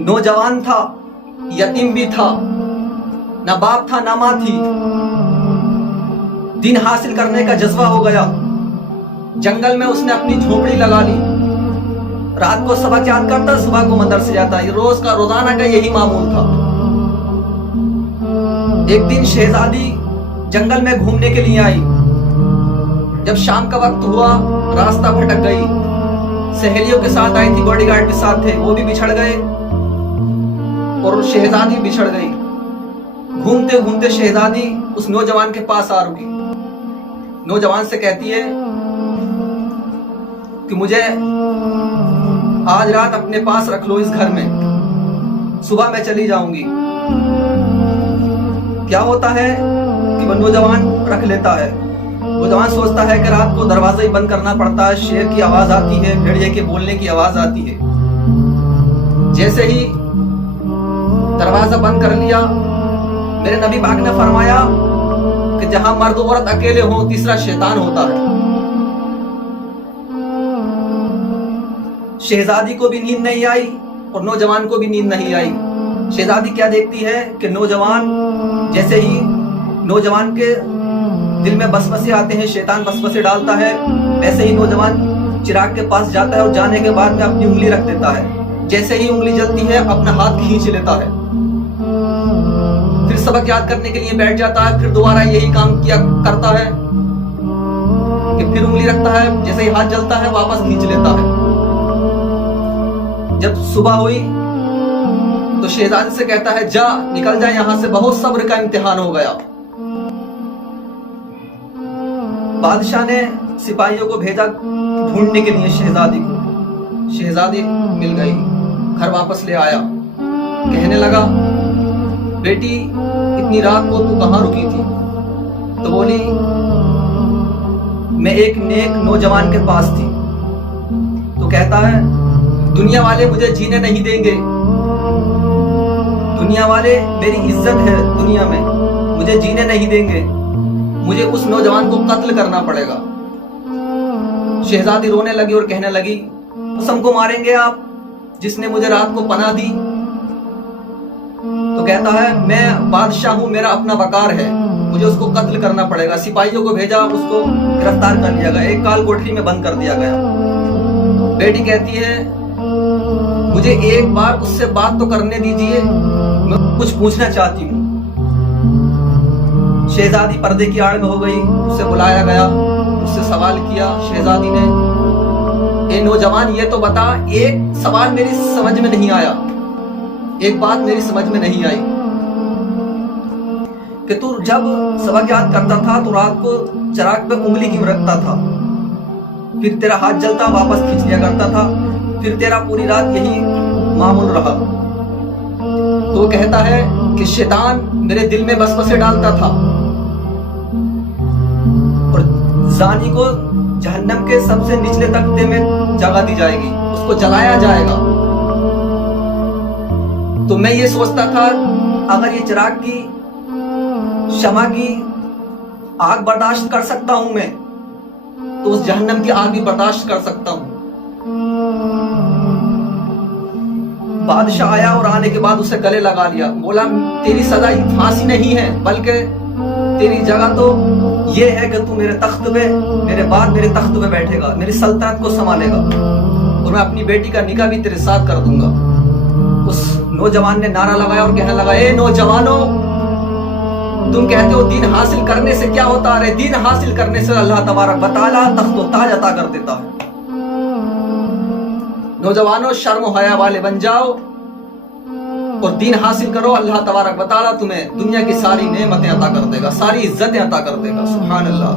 नौजवान था, यतीम भी था, ना बाप था ना माँ थी। दिन हासिल करने का जज्बा हो गया। जंगल में उसने अपनी झोपड़ी लगा ली। रात को सबक याद करता, सुबह को मदरसे जाता। ये रोजाना का यही मामूल था। एक दिन शहजादी जंगल में घूमने के लिए आई। जब शाम का वक्त हुआ, रास्ता भटक गई। सहेलियों के साथ आई थी, बॉडीगार्ड के साथ थे, वो भी बिछड़ गए और शहजादी बिछड़ गई। घूमते घूमते शहजादी उस नौजवान के पास आ रुकी। नौजवान से कहती है कि मुझे आज रात अपने पास रख लो इस घर में, सुबह मैं चली जाऊंगी। क्या होता है कि वह नौजवान रख लेता है। नौजवान सोचता है कि रात को दरवाजा ही बंद करना पड़ता है, शेर की आवाज आती है, भेड़िए के बोलने की आवाज आती है। जैसे ही दरवाजा बंद कर लिया, मेरे नबी पाक ने फरमाया कि जहां मर्द औरत अकेले हो, तीसरा शैतान होता है। शहजादी को भी नींद नहीं आई और नौजवान को भी नींद नहीं आई। शहजादी क्या देखती है कि नौजवान, जैसे ही नौजवान के दिल में बसवसे आते हैं, शैतान बसवसे डालता है, वैसे ही नौजवान चिराग के पास जाता है और जाने के बाद में अपनी उंगली रख देता है। जैसे ही उंगली जलती है, अपना हाथ खींच लेता है। फिर सबक याद करने के लिए बैठ जाता है। फिर दोबारा यही काम किया करता है कि फिर उंगली रखता है, जैसे ही हाथ जलता है वापस खींच लेता है। जब सुबह हुई तो शहजादी से कहता है, जा निकल जा यहां से, बहुत सब्र का इम्तिहान हो गया। बादशाह ने सिपाहियों को भेजा ढूंढने के लिए शहजादी को। शहजादी मिल गई, घर वापस ले आया। कहने लगा, बेटी इतनी रात को तू कहां रुकी थी? तो बोली, मैं एक नेक नौजवान के पास थी। तो कहता है, दुनिया वाले मुझे जीने नहीं देंगे, दुनिया वाले, मेरी इज्जत है दुनिया में, मुझे जीने नहीं देंगे, मुझे उस नौजवान को कत्ल करना पड़ेगा। शहजादी रोने लगी और कहने लगी, कसम को मारेंगे आप जिसने मुझे रात को पनाह दी? तो कहता है, मैं बादशाह हूं, मेरा अपना वकार है, मुझे उसको कत्ल करना पड़ेगा। सिपाहियों को भेजा, उसको गिरफ्तार कर लिया गया, एक काल कोठरी में बंद कर दिया गया। बेटी कहती है, मुझे एक बार उससे बात तो करने दीजिए, मैं कुछ पूछना चाहती हूँ। शहजादी पर्दे की आड़ में हो गई। उसे बुलाया गया, उससे सवाल किया शहजादी ने, ए नौजवान, ये तो बता, एक सवाल मेरी समझ में नहीं आया, एक बात मेरी समझ में नहीं आई कि तू जब सबक याद करता था तो रात को चिराग पे उंगली क्यों रखता था? फिर तेरा हाथ जलता, वापस खींच लिया करता था, फिर तेरा पूरी रात यही मामूल रहा। तो कहता है कि शैतान मेरे दिल में बसवसे डालता था और जानी को जहन्नम के सबसे निचले तख्ते में जगह दी जाएगी, उसको जलाया जाएगा। तो मैं ये सोचता था, अगर ये चिराग की शमा की आग बर्दाश्त कर सकता हूं मैं, तो उस जहन्नम की आग भी बर्दाश्त कर सकता हूं। बादशाह आया और आने के बाद उसे गले लगा लिया। बोला, तेरी सजा फांसी नहीं है, बल्कि तेरी जगह तो ये है कि तू मेरे तख्त पे, मेरे बाद मेरे तख्त पे बैठेगा, मेरी सल्तनत को संभालेगा और मैं अपनी बेटी का निकाह भी तेरे साथ कर दूंगा। उस नौजवान ने नारा लगाया और कहने लगा, ए नौजवानों, तुम कहते हो दीन हासिल करने से क्या होता है? दीन हासिल करने से अल्लाह तबारक व तआला तख्त व ताज अता कर देता है। नौजवानों, शर्म व हया वाले बन जाओ और दीन हासिल करो, अल्लाह तबारक व तआला तुम्हें दुनिया की सारी नेमतें अता कर देगा, सारी इज्जतें अता कर देगा। सुभान अल्लाह।